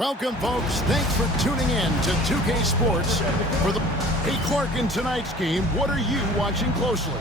Welcome, folks. Thanks for tuning in to 2K Sports for the... Hey, Clark, in tonight's game, what are you watching closely?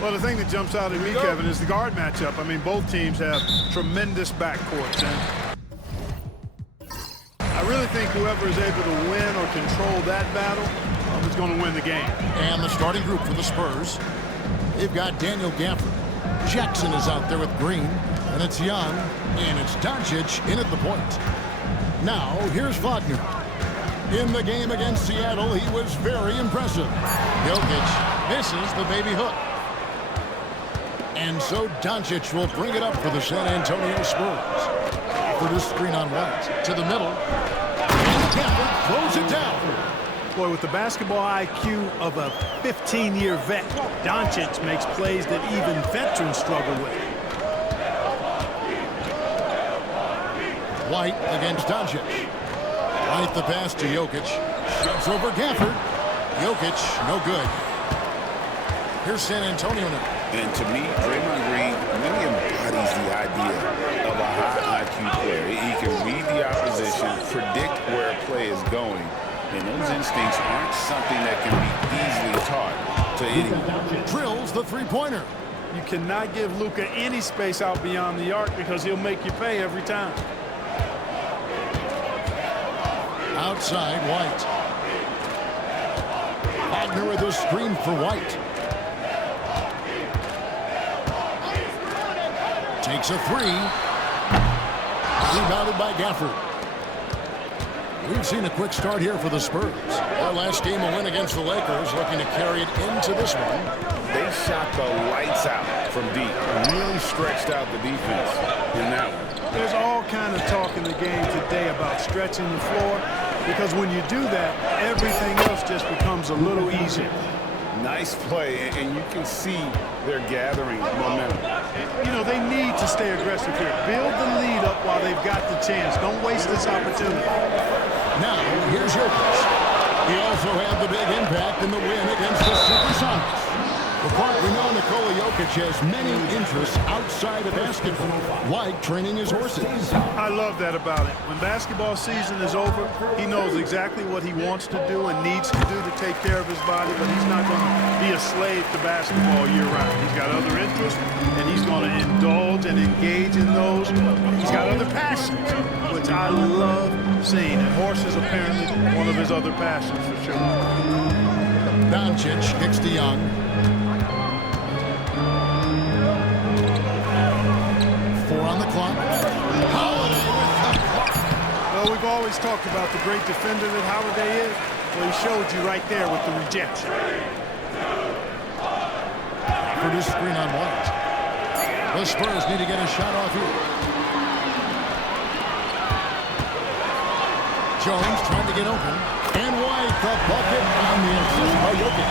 Well, the thing that jumps out at me, Kevin, is the guard matchup. I mean, both teams have tremendous backcourts, and I really think whoever is able to win or control that battle is going to win the game. And the starting group for the Spurs, they've got Daniel Gafford. Jackson is out there with Green, and it's Young, and it's Doncic in at the point. Now, here's Wagner. In the game against Seattle, he was very impressive. Jokic misses the baby hook. And so Doncic will bring it up for the San Antonio Spurs. For the screen on White. To the middle. And Gafford throws it down. Boy, with the basketball IQ of a 15-year vet, Doncic makes plays that even veterans struggle with. White against Doncic. White the pass to Jokic. Shoots over Gafford. Jokic, no good. Here's San Antonio now. And to me, Draymond Green really embodies the idea of a high IQ player. He can read the opposition, predict where a play is going, and those instincts aren't something that can be easily taught to anyone. Drills the three-pointer. You cannot give Luka any space out beyond the arc because he'll make you pay every time. Outside, White. Wagner with a screen for White. Takes a three. Rebounded by Gafford. We've seen a quick start here for the Spurs. Their last game, a win against the Lakers, looking to carry it into this one. They shot the lights out from deep. Really stretched out the defense in that one. There's all kind of talk in the game today about stretching the floor, because when you do that, everything else just becomes a little easier. Nice play, and you can see they're gathering momentum. You know, they need to stay aggressive here. Build the lead up while they've got the chance. Don't waste this opportunity. Now, here's Jokic. He also had the big impact in the win against the Supersonics. Well, Clark, we know Nikola Jokic has many interests outside of basketball, like training his horses. I love that about it. When basketball season is over, he knows exactly what he wants to do and needs to do to take care of his body, but he's not going to be a slave to basketball year-round. He's got other interests, and he's going to indulge and engage in those. He's got other passions, which I love seeing, and horses apparently one of his other passions for sure. Doncic kicks to Young. On the clock. Holiday with the clock. Well, we've always talked about the great defender that Holiday is. Well, he showed you right there with the rejection. Produce screen on White. The Spurs need to get a shot off here. Jones trying to get open. And White, the bucket on the assist by Jokic.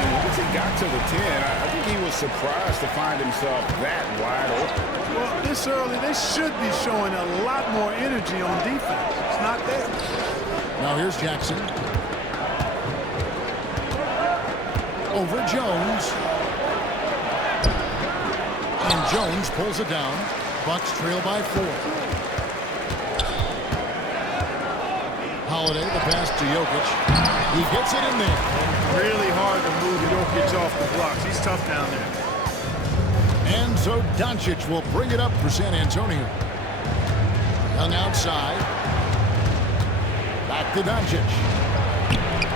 And once he got to the 10, I think he was surprised to find himself that wide open. Well, this early, they should be showing a lot more energy on defense. It's not there. Now here's Jackson. Over Jones. And Jones pulls it down. Bucks trail by 4. Holiday, the pass to Jokic. He gets it in there. Really hard to move Jokic off the blocks. He's tough down there. And so Doncic will bring it up for San Antonio. Young outside. Back to Doncic.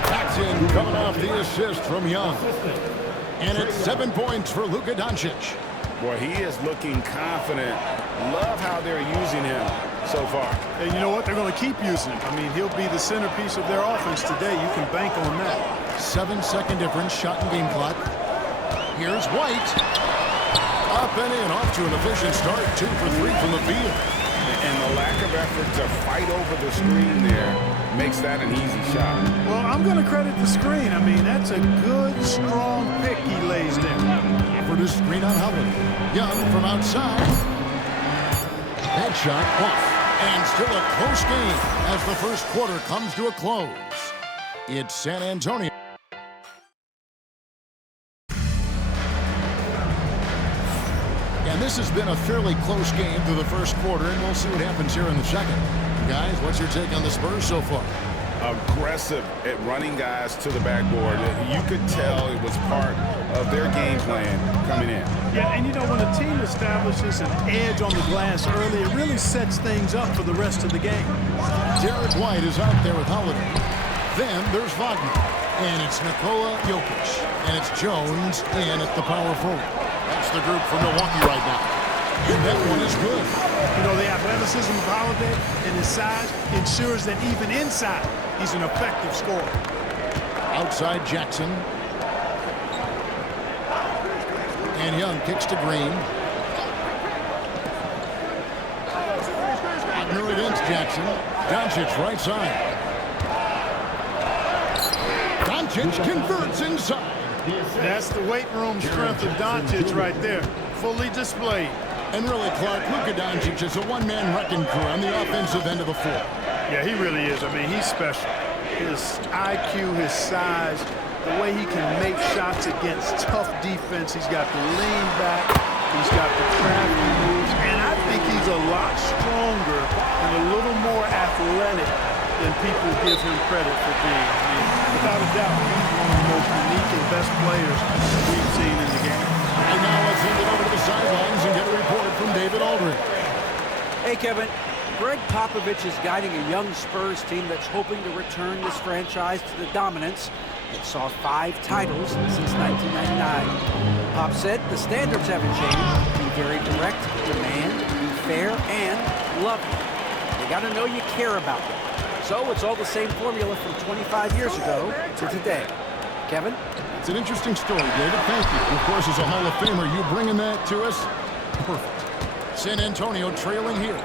That's in, coming off the assist from Young. And it's 7 points for Luka Doncic. Boy, he is looking confident. Love how they're using him so far. And you know what? They're going to keep using him. I mean, he'll be the centerpiece of their offense today. You can bank on that. 7-second difference, shot and game clock. Here's White. Up and in, off to an efficient start. 2 for 3 from the field. And the lack of effort to fight over the screen there makes that an easy shot. Well, I'm going to credit the screen. I mean, that's a good, strong pick he lays there. For the screen on Howard. Young from outside. That shot off. And still a close game as the first quarter comes to a close. It's San Antonio. And this has been a fairly close game through the first quarter, and we'll see what happens here in the second. Guys, what's your take on the Spurs so far? Aggressive at running guys to the backboard. You could tell it was part of their game plan coming in. Yeah, and you know, when a team establishes an edge on the glass early, it really sets things up for the rest of the game. Derek White is out there with Holiday. Then there's Wagner. And it's Nikola Jokic. And it's Jones in at the power forward. That's the group for Milwaukee right now. And that one is good. You know, the athleticism of Holiday and his size ensures that even inside, he's an effective scorer. Outside Jackson. And Young kicks to Green. Wagner against Jackson. Doncic right side. Doncic converts inside. That's the weight room strength of Doncic right there. Fully displayed. And really, Clark, Luka Doncic is a one-man wrecking crew on the offensive end of the floor. Yeah, he really is. I mean, he's special. His IQ, his size, the way he can make shots against tough defense. He's got the lean back. He's got the crafty moves. And I think he's a lot stronger and a little more athletic than people give him credit for being. I mean, without a doubt, he's one of the most unique and best players we've seen in the game. And now let's send it over to the sidelines and get a report from David Aldridge. Hey, Kevin. Greg Popovich is guiding a young Spurs team that's hoping to return this franchise to the dominance that saw 5 titles since 1999. Pop said the standards haven't changed. Be very direct, demand, be fair, and love them. They got to know you care about them. So it's all the same formula from 25 years ago to today. Kevin? It's an interesting story, David. Thank you. And of course, as a Hall of Famer, you bringing that to us? Perfect. San Antonio trailing here.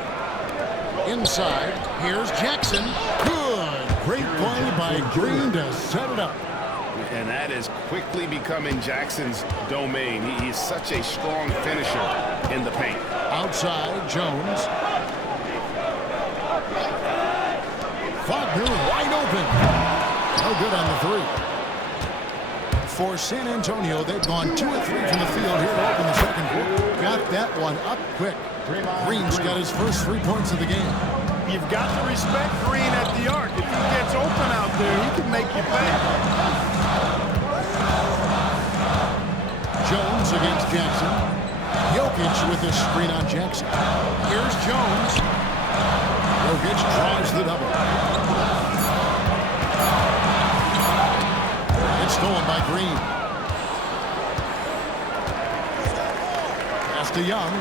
Inside, here's Jackson. Good. Great play by Green to set it up. And that is quickly becoming Jackson's domain. He's such a strong finisher in the paint. Outside, Jones. Wagner wide open. No good on the three. For San Antonio, they've gone 2 of 3 from the field here to open the second quarter. Got that one up quick. Green's got his first 3 points of the game. You've got to respect Green at the arc. If he gets open out there, he can make you pay. Jones against Jackson. Jokic with the screen on Jackson. Here's Jones. Jokic drives the double. It's stolen by Green. Pass to Young.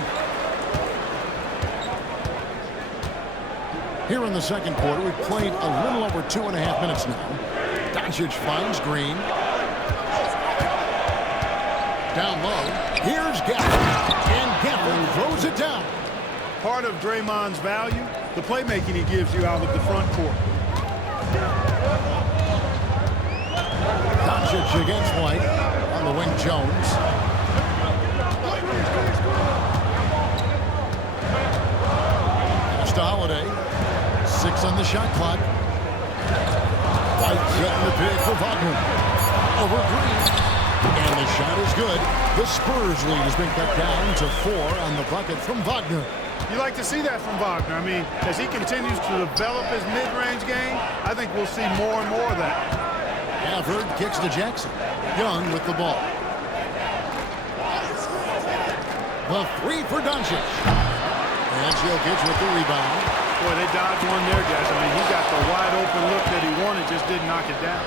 Here in the second quarter, we've played a little over 2.5 minutes now. Doncic finds Green. Down low. Here's Gafford. And Gafford throws it down. Part of Draymond's value, the playmaking he gives you out of the front court. Doncic against White. On the wing, Jones. Pass to Holiday. 6 on the shot clock. White setting the pick for Wagner. Over Green. And the shot is good. The Spurs lead has been cut down to 4 on the bucket from Wagner. You like to see that from Wagner. I mean, as he continues to develop his mid-range game, I think we'll see more and more of that. Gafford kicks to Jackson. Young with the ball. The 3 for Doncic. And Jokic with the rebound. Boy, they dodged one there, guys. I mean, he got the wide-open look that he wanted, just didn't knock it down.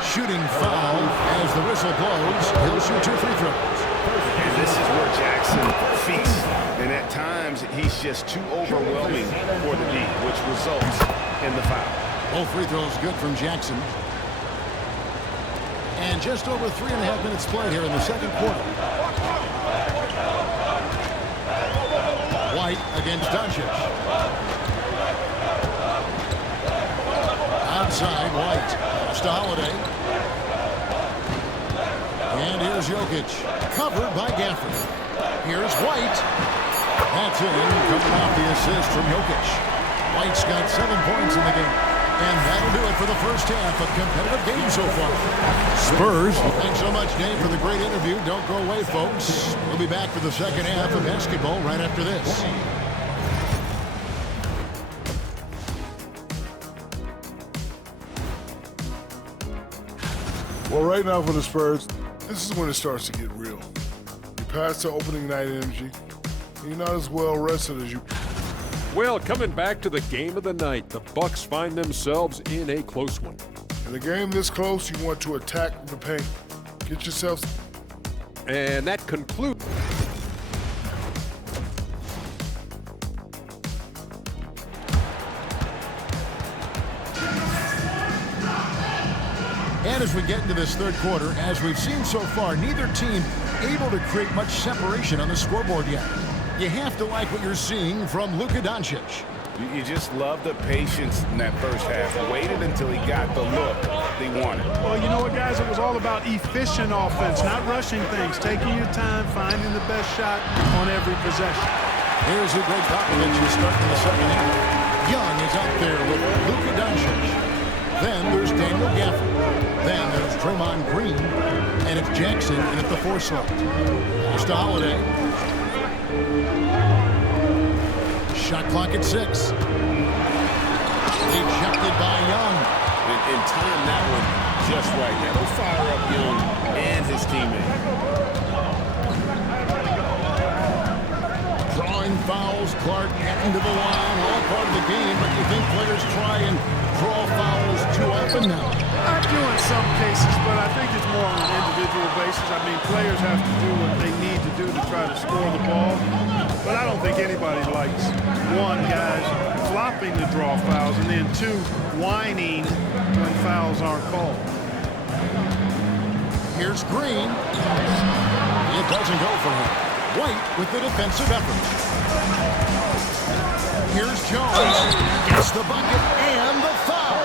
Shooting foul as the whistle blows. He'll shoot 2 free throws. And this is where Jackson feasts. And at times, he's just too overwhelming for the D, which results in the foul. Both free throws good from Jackson. And just over 3.5 minutes played here in the second quarter. White against Doncic. Outside, White. Pass to Holiday. And here's Jokic. Covered by Gafford. Here's White. That's in. Coming off the assist from Jokic. White's got 7 points in the game. And that'll do it for the first half. A competitive game so far. Spurs. Thanks so much, Dave, for the great interview. Don't go away, folks. We'll be back for the second half of basketball right after this. Well, right now for the Spurs, this is when it starts to get real. You pass the opening night energy, and you're not as well rested as you. Well, coming back to the game of the night, the Bucks find themselves in a close one. In a game this close, you want to attack the paint. Get yourself. And that concludes. And as we get into this third quarter, as we've seen so far, neither team able to create much separation on the scoreboard yet. You have to like what you're seeing from Luka Doncic. You just love the patience in that first half. Waited until he got the look they wanted. Well, you know what, guys? It was all about efficient offense, not rushing things, taking your time, finding the best shot on every possession. Here's a great Popovich to start in the second half. Young is out there with Luka Doncic. Then there's Daniel Gafford. Then there's Draymond Green. And it's Jackson in at the 4 slot. Here's to Holiday. Shot clock at 6. Ejected by Young. And time that one just right. That'll fire up Young and his teammate. Drawing fouls, Clark getting to the line, all part of the game, but you think players try and draw fouls too often now? I do in some cases, but I think it's more on an individual basis. I mean, players have to do what they need to do to try to score the ball. But I don't think anybody likes, one, guys flopping to draw fouls, and then two, whining when fouls aren't called. Here's Green. It doesn't go for him. White with the defensive effort. Here's Jones. Gets the bucket and the foul.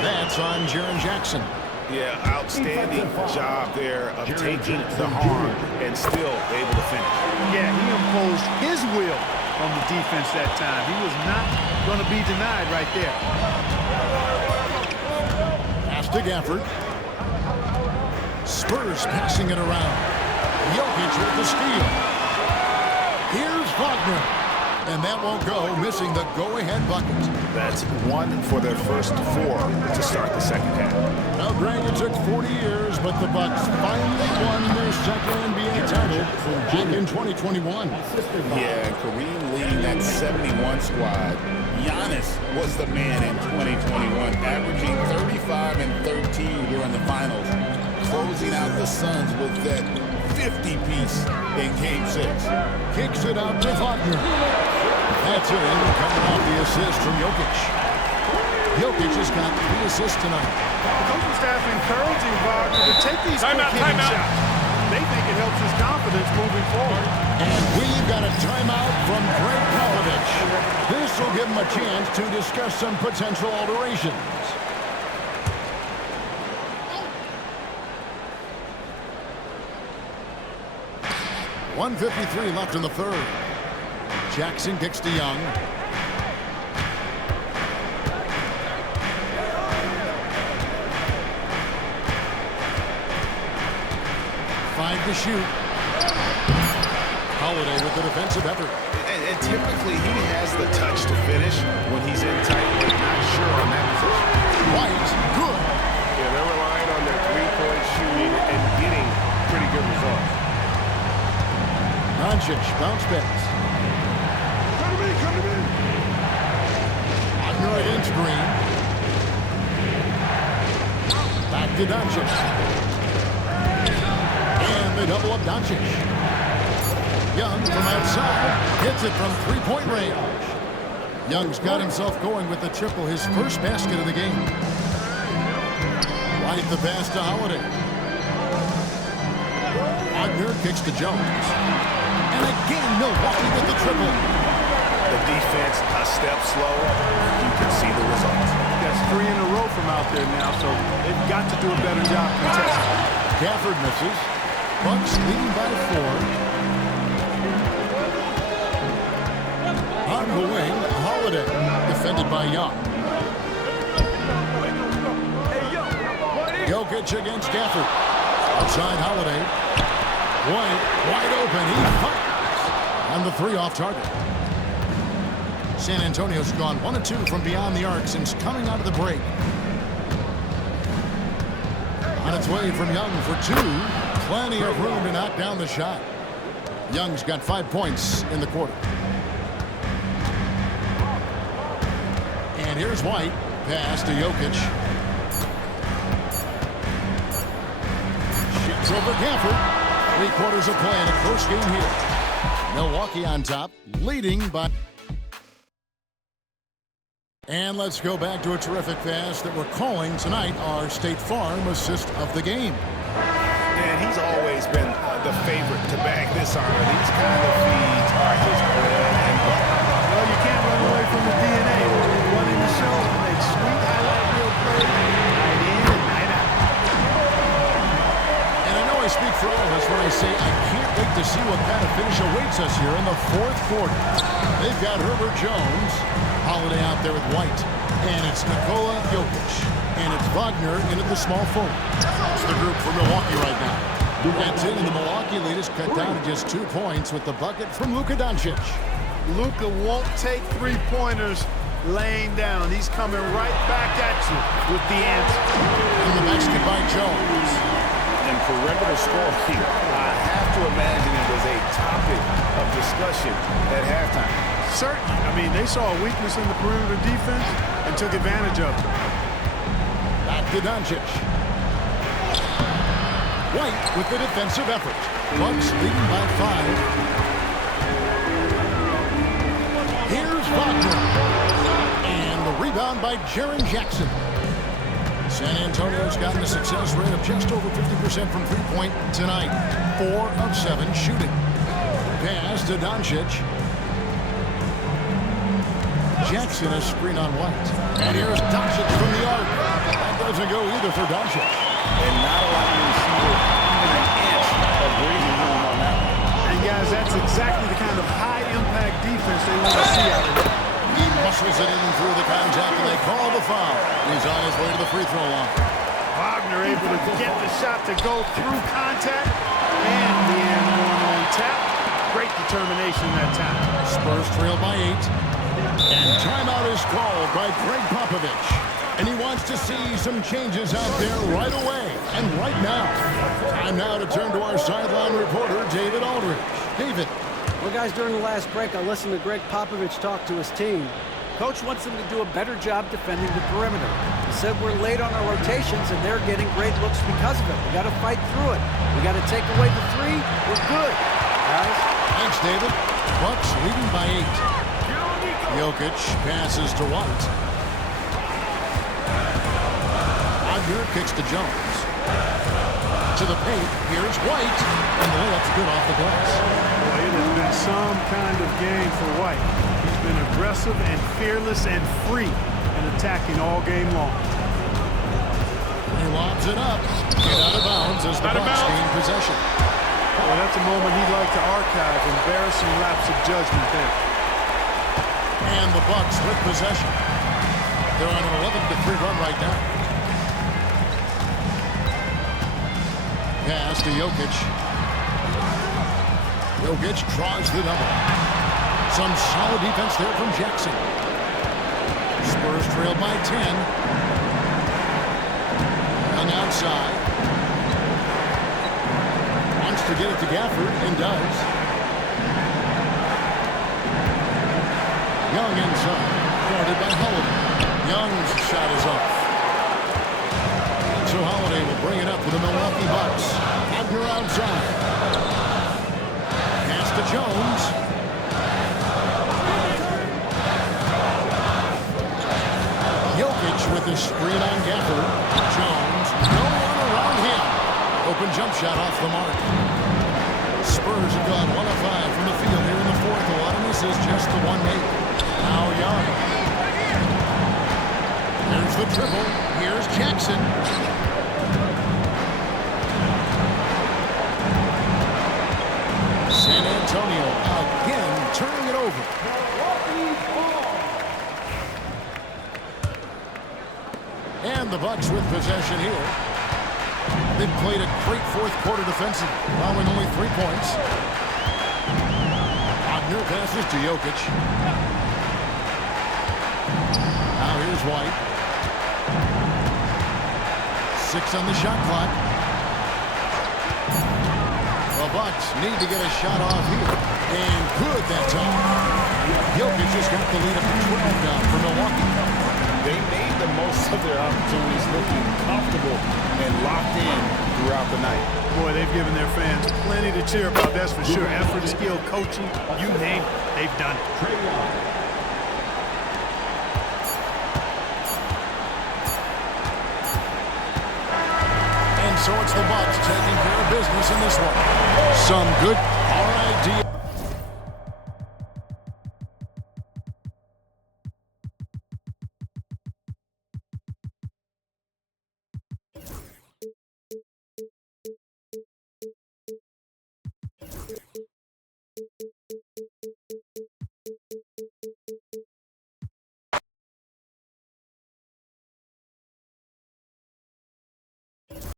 That's on Jaren Jackson. Yeah, outstanding job there of taking the harm and still able to finish. Yeah, he imposed his will on the defense that time. He was not going to be denied right there. Pass to Gafford. Spurs passing it around. Jokic with the steal. Here's Wagner. And that won't go, missing the go-ahead bucket. That's 1 for their first 4 to start the second half. Now, Greg, it took 40 years, but the Bucks finally won their second NBA title back in 2021. Yeah, Kareem leading that 71 squad. Giannis was the man in 2021, averaging 35 and 13 during the finals, closing out the Suns with that 50-piece in Game 6. Kicks it out to Wagner. That's it, coming off the assist from Jokic. Jokic has got 3 assists tonight. The coaching staff encouraging Wagner to take these quick-hitting shots. They think it helps his confidence moving forward. And we've got a timeout from Greg Popovich. This will give him a chance to discuss some potential alterations. .153 left in the third. Jackson kicks to Young. Five to shoot. Holiday with the defensive effort. And typically he has the touch to finish when he's in tight, but not sure on that position. White, good. Yeah, they're relying on their three-point shooting and getting pretty good results. Doncic, bounce pass. Come to me. Wagner against Green. Back to Doncic. And they double up Doncic. Young from outside hits it from three-point range. Young's got himself going with the triple, his first basket of the game. Right the pass to Holiday. Wagner kicks to Jones. And again, Milwaukee with the triple. The defense a step slow. You can see the results. That's 3 in a row from out there now, so they've got to do a better job contesting. Gafford misses. Bucks leading by 4. On the wing, Holiday, defended by Young. Jokic against Gafford. Outside Holiday. White, wide open. He fires. And the 3 off target. San Antonio's gone 1 of 2 from beyond the arc since coming out of the break. On its way from Young for 2. Plenty of room to knock down the shot. Young's got 5 points in the quarter. And here's White. Pass to Jokic. Shoots over Gafford. 3 quarters of play in a close game here. Milwaukee on top, leading by... And let's go back to a terrific pass that we're calling tonight our State Farm assist of the game. And he's always been the favorite to bag this honor. These kind of feeds are his bread and butter. Well, you can't run away from the DNA. Running the show, make sweet highlight reel plays night in and night out. And I know I speak for all of us when I say I can't wait to see what kind of finish awaits us here in the 4th quarter. They've got Herbert Jones, Holiday out there with White, and it's Nikola Jokic, and it's Wagner in at the small forward. It's the group for Milwaukee right now. That's it, and the Milwaukee lead is cut down to just 2 points with the bucket from Luka Doncic. Luka won't take 3-pointers laying down. He's coming right back at you with the answer. And the basket by Jones. And perimeter scoring, I have to imagine it was a topic of discussion at halftime. Certainly. I mean, they saw a weakness in the perimeter defense and took advantage of it. Back to Doncic. White with the defensive effort. Bucks leading by 5. Here's Wagner. And the rebound by Jaren Jackson. San Antonio's gotten a success rate of just over 50% from three-point tonight. 4 of 7 shooting. Pass to Doncic. Jackson a screen on White. And here's Doncic from the arc. That doesn't go either for Doncic. And not allowing the receiver even an inch of breathing room on that one. And guys, that's exactly the kind of high-impact defense they want to see out of it. He muscles it in through the contact, and they call the foul. He's on his way to the free throw line. Wagner able to get the shot to go through contact and the and one on tap. Great determination that time. Spurs trail by 8. And timeout is called by Greg Popovich. And he wants to see some changes out there right away and right now. Time now to turn to our sideline reporter, David Aldridge. David. Well, guys, during the last break, I listened to Greg Popovich talk to his team. Coach wants them to do a better job defending the perimeter. He said we're late on our rotations, and they're getting great looks because of it. We got to fight through it. We got to take away the 3. We're good, guys. Thanks, David. Bucks leading by 8. Jokic passes to White. Wagner kicks to Jones. To the paint, here's White, and the layup's good off the glass. Boy, it has been some kind of game for White. He's been aggressive and fearless and free in attacking all game long. He lobs it up. Get out of bounds as the Bucks gain possession. Well, that's a moment he'd like to archive. Embarrassing lapse of judgment there. And the Bucks with possession. They're on an 11-3 run right now. Pass to Jokic. Jokic draws the double. Some solid defense there from Jackson. Spurs trail by 10. Young outside. Wants to get it to Gafford and does. Young inside. Guarded by Holiday. Young's shot is off. So Holiday will bring it up for the Milwaukee Bucks. Wagner outside. Pass to Jones. Jokic with his screen on Gafford. Jones, no one around him. Open jump shot off the mark. Spurs have gone 1 of 5 from the field here in the 4th. A lot of this is just the one make. Now Young. There's the dribble. Here's Jackson. San Antonio again turning it over. And the Bucks with possession here. They've played a great fourth quarter defensive, allowing only 3 points. Wagner passes to Jokic. Now here's White. 6 on the shot clock. The Bucks need to get a shot off here. And good that time. Jokic just got the lead up to 12 down for Milwaukee. They made the most of their opportunities, looking comfortable and locked in throughout the night. Boy, they've given their fans plenty to cheer about, that's for sure. Effort, skill, coaching, you name it, they've done it. And so it's the Bucks taking care of business in this one. Some good RID.